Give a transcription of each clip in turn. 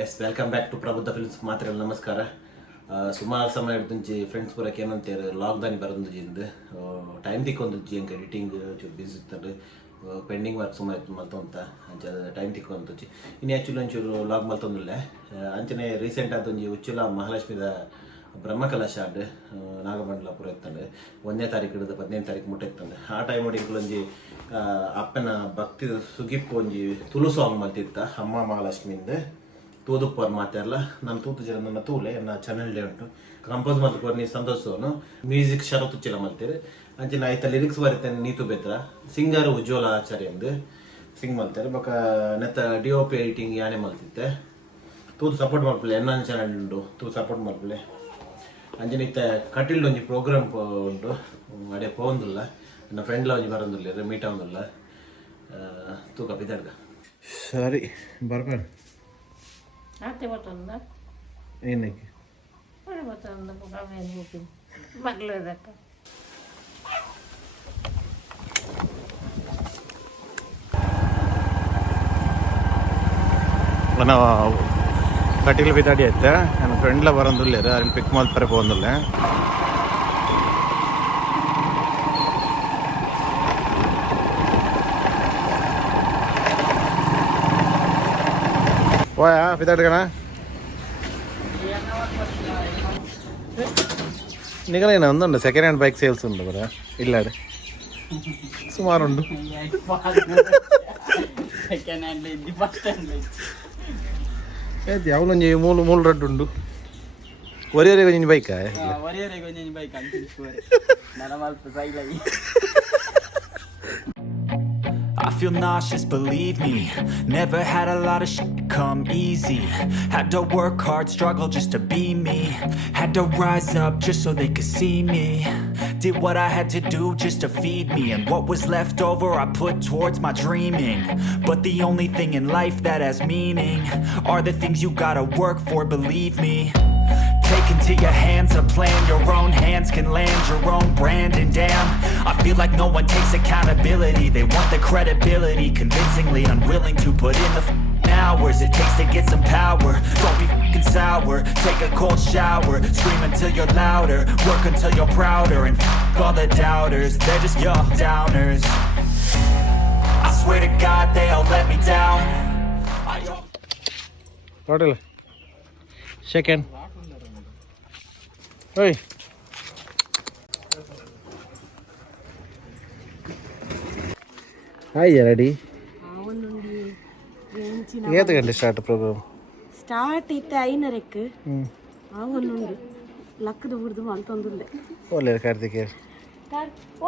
S welcome back to ಪ್ರಬುದ್ಧ films ಮಾತ್ರ ನಮಸ್ಕಾರ. ಸುಮಾರು ಸಮಯ ಹಿಡಿದು ಫ್ರೆಂಡ್ಸ್ ಪೂರಕ್ಕೆ ಏನಂತಾರೆ ಲಾಕ್ಡೌನ್ ಬರೋದು ಟೈಮ್ ತಿಕ್ಕೊಂದು ಎಂಗೆ ಎಡಿಟಿಂಗ್ ಚೂರು ಬಿಸಿ ಇರ್ತಾರೆ, ಪೆಂಡಿಂಗ್ ವರ್ಕ್ ಸುಮಾರು ಇತ್ತು ಮಲ್ತೊಂತ ಟೈಮ್ ತಿಕ್ಕೊಂತುಜಿ ಇನ್ನು ಆ್ಯಕ್ಚುಲಿ ಒಂಚೂರು ಲಾಗ್ ಮಲ್ತೊಂದಿಲ್ಲ. ಅಂಚನೆ ರೀಸೆಂಟ್ ಆದೊಂದು ಉಚ್ಚುಲ ಮಹಾಲಕ್ಷ್ಮಿದ ಬ್ರಹ್ಮಕಲಶ ಆಡ್ ನಾಗಮಂಡಲ ಪೂರ ಇತ್ತಂಡೆ 1ನೇ ತಾರೀಕು ಹಿಡಿದು 15ನೇ ತಾರೀಕು ಮುಟ್ಟ ಇತ್ತಂಡೆ. ಆ ಟೈಮ್ ಹೊಡಿಗಳು ಒಂಜಿ ಅಪ್ಪನ ಭಕ್ತಿ ಸುಗಿಪ್ಪು ಒಂಜಿ ತುಳು ಸಾಂಗ್ ಮಲ್ತಿತ್ತ ಅಮ್ಮ ಮಹಾಲಕ್ಷ್ಮಿಯಿಂದ ತೂದುಪ್ಪರ್ ಮಾತೆಲ್ಲ ನಾನು ತೂತು ಜನ ನನ್ನ ತೂಲೆ ನನ್ನ ಚಾನಲ್ಡೇ ಉಂಟು ಕಂಪೋಸ್ ಮಾಡ್ಕೊಂಡು ನೀ ಸಂತೋಷವನು ಮ್ಯೂಸಿಕ್ ಶರತ್ತುಚ್ಚಿಲ್ಲ ಮಲ್ತೀರಿ ಅಂಚಿನ ಆಯ್ತಾ ಲಿರಿಕ್ಸ್ ಬರೀತೇನೆ ನೀತು ಬೆತ್ರ ಸಿಂಗರ್ ಉಜ್ವಲ ಆಚಾರ್ಯ ಎಂದು ಸಿಂಗ್ ಮಲ್ತಾರೆ ಬೊಕ ನೆತ್ತ DOP ಎಡಿಟಿಂಗ್ ಯಾನೇ ಮಲ್ತಿದ್ದೆ ತೂತು ಸಪೋರ್ಟ್ ಮಾಡ್ಕೊಳ್ಳಿ ಎನ್ನ ಚಾನಲ್ ಉಂಟು ತೂತು ಸಪೋರ್ಟ್ ಮಾಡ್ಕೊಳ್ಳಿ ಅಂಜನ ಇತ್ತ ಕಟೀಲ್ ಒಂಜಿ ಪ್ರೋಗ್ರಾಮ್ ಉಂಟು ಅಡೆ ಪೋಂದಿಲ್ಲ ನನ್ನ ಫ್ರೆಂಡ್ಲ ಒಂಜಿ ಬರೋದಿಲ್ಲ ಮೀಟ್ ಆಗೋದಿಲ್ಲ ತೂಕ ಬಿದ್ದಾಡ್ಗ ಸರಿ ಬರ್ಬೇಡ Ate botanda. ಏನಕ್ಕೆ Ore botanda pokoknya Vipin. Maglo daka. ನಾವು ಕಟೀಲ್ ಬಿದ್ದಾಡಿ ಐತೆ ನನ್ನ ಫ್ರೆಂಡ್ಲ ಬರೋದಿಲ್ಲ ಅದನ್ನ ಪಿಕ್ ಮಾಡ್ತಾರೆ ಹೋಗೋದಿಲ್ಲ. പോയാ പിതാടുക്കണ നിങ്ങളേന ഒന്നുണ്ട് സെക്കൻഡ് ഹാൻഡ് ബൈക്ക് സെയിൽസ് ഉണ്ട് പറയാ ഇല്ലാട് സുമാറുണ്ട് ಅವನೊಂದು ಮೂರು ರೆಡ್ ಉಂಡು ಒರಿಯರೆ ಕೊಂಚ ಬೈಕಾ I feel nauseous, believe me. Never had a lot of shit come easy. Had to work hard, struggle just to be me. Had to rise up just so they could see me. Did what I had to do just to feed me. And what was left over I put towards my dreaming. But the only thing in life that has meaning are the things you gotta work for, believe me. Take into your hands a plan, your own hands can land your own brand. And damn, I feel like no one takes accountability. They want the credibility, convincingly unwilling to put in the hours it takes to get some power. Don't be f***ing sour, take a cold shower, scream until you're louder, work until you're prouder. And f*** all the doubters, they're just your downers. I swear to God they all let me down. Total second. Hey. Hi, ready? ಏತು ಗಂಟೆ start program start ಇತ್ತೆ 5:30ಕ್ಕೆ ಅವನುಂಡು ಲಕ್ಕದ ಹುಡ್ದು ಮಲ್ತೊಂದುಲ್ಲೆ ಒಳ್ಳೆ ಕಾರ್ತಿಕ್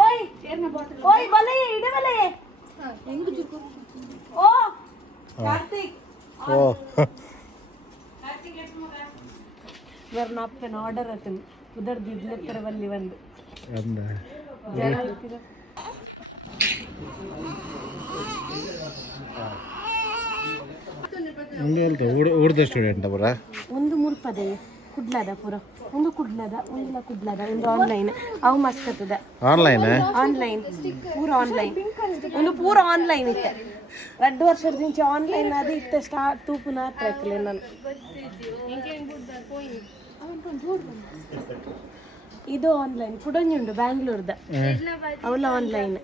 ಓಯ್ ಓಯ್ ಬಲೆ ಇಡೆ ಬಲೆ ಹೆಂಗ್ ಜುಕು ಓ ಕಾರ್ತಿಕ್ ಓ Karthik Verna ಅಪ್ಪನ order ಅತನ್ ಉದರ್ ದಿದ್ಲೆತ್ತರ ಬಲ್ಲಿ ಒಂದು ಅಂದ ಊರ್ದ ಸ್ಟೂಡೆಂಟ್ ಬರ ಒಂದು ಮುರ್ಪದೆ ಕುಡ್ಲದ ಪೂರ ಒಂದು ಕುಡ್ಲದ ಒಂದಿಲ್ಲ ಕುಡ್ಲದ ಒಂದು ಆನ್ಲೈನ್ ಅವು ಮಸ್ಕತ್ತದ ಆನ್ಲೈನ್ ಆನ್ಲೈನ್ ಪೂರ ಆನ್ಲೈನ್ ಒಂದು ಪೂರ ಆನ್ಲೈನ್ ಇತ್ತೆ 2 ವರ್ಷದ ದಿಂಚೆ ಆನ್ಲೈನ್ ಅದು ಇತ್ತೆ ಸ್ಟಾರ್ಟ್ ತೂಪುನ ಟ್ರ್ಯಾಕ್ಲೆ ನಾನು ಇದು ಆನ್ಲೈನ್ ಪುಡಂಜುಂಡು ಬ್ಯಾಂಗ್ಳೂರ್ದ ಅವಳ ಆನ್ಲೈನ್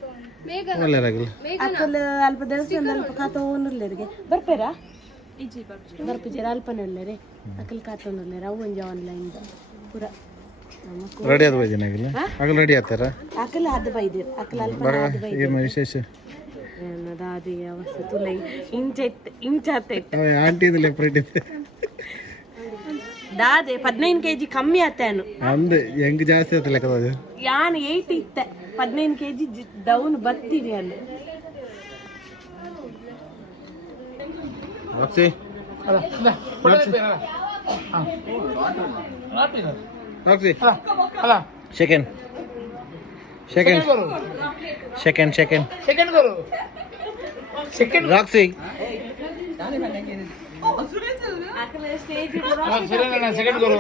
ಅಕ್ಕಲ ಅಲ್ಪ ದೇವಸ್ಥಾನ ಅಲ್ಪ ಕಾತೋನುಲ್ಲರಿಗೆ ಬರ್ಪೇರಾ ಬರ್ಪಿಜರ ಅಲ್ಪನೆ ಉಳ್ಳರೆ ಅಕ್ಕಲ್ ಕಾತೋನುಲ್ಲರೆ ಅವು ಒಂಜಿ ಆನ್ಲೈನ್ ಪೂರ ರೆಡಿ ಆದ ಬೈದಿನ ಅಗಲ ರೆಡಿ ಆತಾರ ಅಕ್ಕಲ ಅದು ಬೈದಿರ ಅಕ್ಕಲ ಅಲ್ಪ ಅದು ಬೈದಿರ ಏನು ವಿಶೇಷ ಏನದಾದಿ ಅವಸ್ಥೆ ತುಲೈ ಇಂಚಾತೆ ಆಂಟಿ ಇದು ಲೆಪ್ರೇಟ್ ಇದೆ ದಾದೆ 15 kg ಕಮ್ಮಿ ಆತೇನು ಅಂದೆ ಹೆಂಗ್ ಜಾಸ್ತಿ ಆತ ಲೆಕ್ಕದ ಯಾನ್ 8 ಇತ್ತೆ 15 kg ಡೌನ್ ಬತ್ತಿರಿ ಅಲ್ಲಿ ರಾಕ್ಸಿ ರಾಕ್ಸಿ ಅಲ್ಲ second second second second second ಕರೋ ಸೆಕೆಂಡ್ ರಾಕ್ಸಿ ಸೆಕೆಂಡ್ ಕರೋ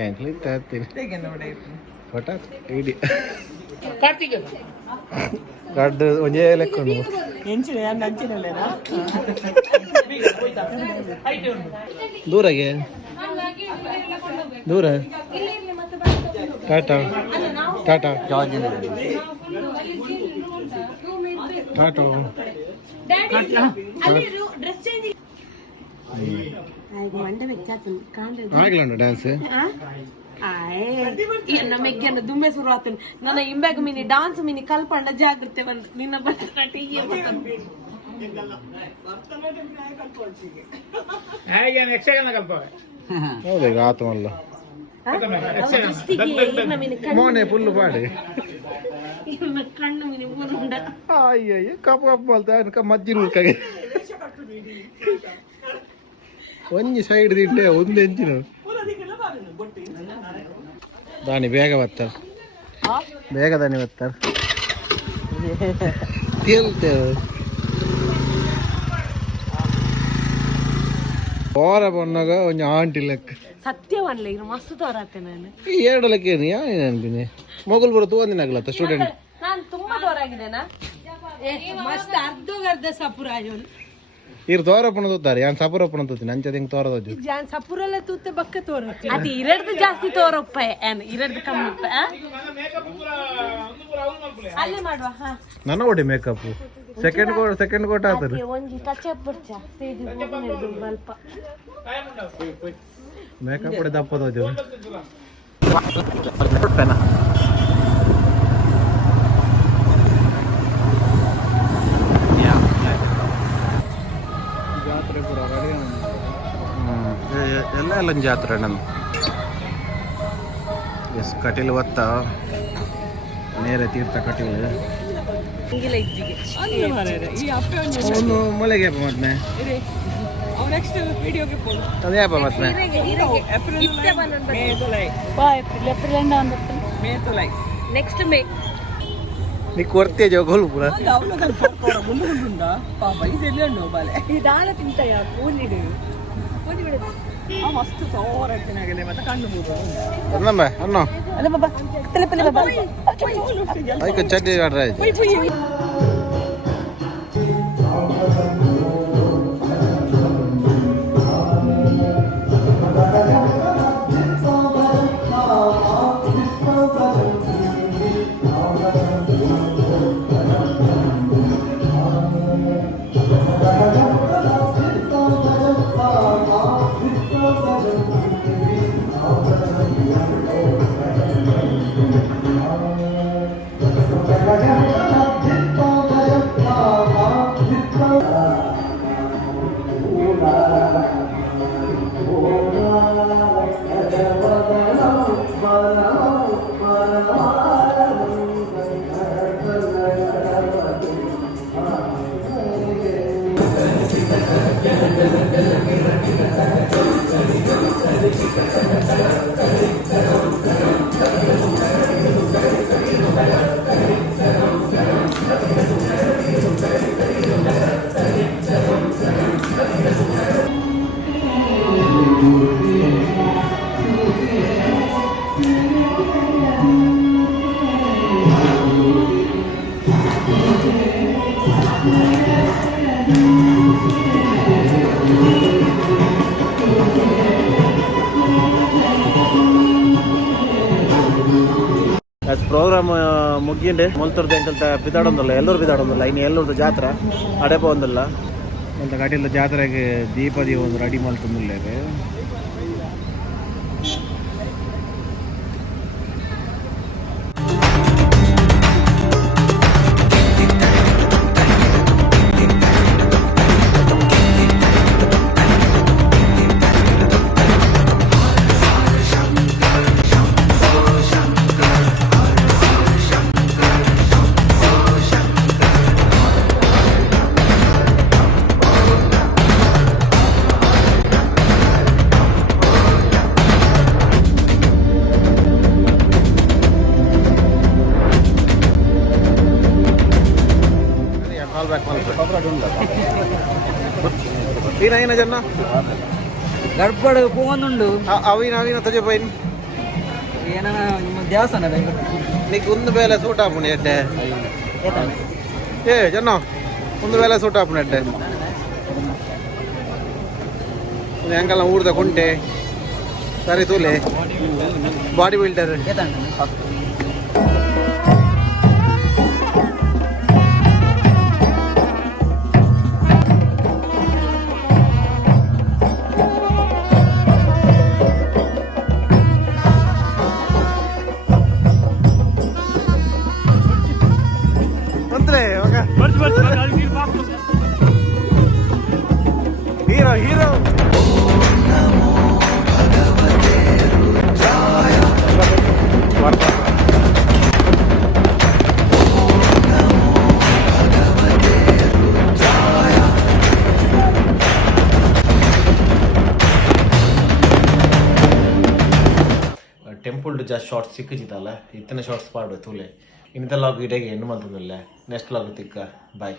ಏ ಫೋಟೋ ಇಡಿ ಕಾರ್ತಿಕ್ ಕಾರ್ಡ್ ಒಂಜೇ ಲೆಕ್ಕ ದೂರಗೆ ದೂರ ಟಾಟಾ ಟಾಟಾ ಟಾಟೋ ಆಗ್ಲಂಡ ಡ್ಯಾನ್ಸ್ ನಮಗೆ ದುಂಬೆ ಶುರು ಆಗ್ತದೆ ನನ್ನ ಹಿಂಬಾಗ ಮಿನಿ ಡಾನ್ಸ್ ಮಿನಿ ಕಲ್ಪಂಡ ಜಾಗ್ರತೆ ಬಂದು ನಿನ್ನ ಹೌದೀಗ ಆತಮಲ್ಲ ಮೋನೆ ಫುಲ್ ಪಾಡಿ ಕಣ್ಣು ಮಿನಿ ಪೂರ್ಣ ಅಯ್ಯಯ್ಯ ಕಪ್ಪು ಕಪ್ಪು ಅಲ್ತ ಮಜ್ಜಿನ ಹುಡ್ಕಾಗೆ ಒಂಜಿ ಸೈಡ್ ತಿಂಡೆ ಒಂದು ಎಂಚಿನ ದಾನಿ ಬೇಗ ಬರ್ತಾರೆ ಬೇಗ ದಾನಿ ಬರ್ತಾರೆ ತೇಲ್ತೇವೆ ತೋರ ಬಂದಾಗ ಒಂಜಿ ಆಂಟಿ ಲೆಕ್ಕ ಸತ್ಯವಲ್ಲ ಇದು ಮಸ್ತ್ ತೋರಾತೆ ನಾನು ಈ 2 ಲಕ್ಕ ಏನು ಯಾವ ನೆನಪಿನಿ ಮೊಗಲ್ ಬರೋ ತಗೊಂದಿನಾಗ್ಲತ್ತ ಸ್ಟೂಡೆಂಟ್ ನಾನು ತುಂಬಾ ತೋರಾಗಿದ್ದೇನಾ ಮಸ್ತ್ ಅರ್ಧ ಸಪುರಾಯೋನು ಇರ್ ತೋರಪ್ಪನ ತೋತಾರೆ ಯಾನ್ ಸಪುರಪ್ಪನ ತೋತೀನಿ ಅಂಚೆ ಹಿಂಗ್ ತೋರದೋಜು ಜಾನ್ ಸಪುರಲ್ಲ ತೂತೆ ಬಕ್ಕ ತೋರ ಅದು ಇರಡ್ದು ಜಾಸ್ತಿ ತೋರಪ್ಪ ಏನ್ ಇರಡ್ದು ಕಮ್ಮಿ ಅಲ್ಲೇ ಮಾಡುವ ನನ್ನ ಒಡಿ ಮೇಕಪ್ ಸೆಕೆಂಡ್ ಕೋಟ್ ಆತರು ಒಂಜಿ ಟಚ್ ಅಪ್ ಬರ್ಚ ಸೇದಿ ಸ್ವಲ್ಪ ಮೇಕಪ್ ಒಡಿ ದಪ್ಪದೋಜು ಎಲ್ಲ ಜಾತ್ರೆ ನಮ್ದು ಎಸ್ ಕಟೀಲ್ ಒತ್ತ ನೇರ ತೀರ್ಥ ಕಟೀಲ್ ಒಂದು ಮಳೆಗೆ ಮತ್ತೆ ಅದೇ ಹಬ್ಬ ಮತ್ತೆ ನೆಕ್ಸ್ಟ್ ಮೇ ನೀ ಕೊಡ್ತೀಯ ಜೋಗೋಲು ಪೂರ ಇದಾಳ ತಿಂತಯ್ಯ ಕೂಲಿಡು ಮಸ್ತ್ ಸೋರಾಗ್ತೀನಿ ಮತ್ತೆ ಕಣ್ಣು ಅನ್ನಮ್ಮ ಅನ್ನ ಅಲ್ಲ ಬಾಬಾ ತಲೆ ಪಲ್ಲೆ ಬಾಬಾ ಅದಕ್ಕೆ ಚಟ್ನಿ ಮಾಡ್ರೆ ಪ್ರೋಗ್ರಾಮ್ ಮುಗಿಂಡೆ ಮೊಲ್ತರ್ದು ಎಂಕಲ್ತ ಬಿದಾಡೊಂದಲ್ಲ ಎಲ್ಲರೂ ಬಿದಾಡೊಂದಲ್ಲ ಇನ್ನು ಎಲ್ಲರದ್ದು ಜಾತ್ರೆ ಅಡೆಪ ಒಂದಲ್ಲ ಅಂತ ಗಾಡಿಲ್ಲ ಜಾತ್ರೆಗೆ ದೀಪದಿ ಒಂದು ರೆಡಿ ಮಲ್ತಂದಿಲ್ಲ ఈయన జన్న ಗಡ್ಬಡ ಪೋನುಂಡು ಅವಿನ ತಜೆ ಪೈನ್ ಏನನ ದೇವಸ್ಥಾನ నీకు ఉంది ಬೇಲೆ ಸೂಟ್ ಹಾಕೊಂಡು ಎಡ್ಡೆ ಏ ಜನ್ನ ಒಂದು ವೇಳೆ ಸೂಟ್ ಆಪುನಟ್ಟೆ ಎಂಕಲ್ಲ ಊರ್ದ ಕುಂಟೆ ಸರಿ ತೂಲೆ body builder hero hero temple ಜಾಸ್ತಿ ಶಾರ್ಟ್ಸ್ ಸಿಕ್ಕಿತ್ತಲ್ಲ ಇತ್ತನ ಶಾರ್ಟ್ಸ್ ಪಾಡು ತೂಲೆ ಇನ್ನಿತ ಲಾಗ್ ಇಡೆಗೆ ಹೆಣ್ಣು ಮಲ್ತದಲ್ಲ ನೆಕ್ಸ್ಟ್ ಲಾಗ್ ತಿಕ್ಕ ಬಾಯ್.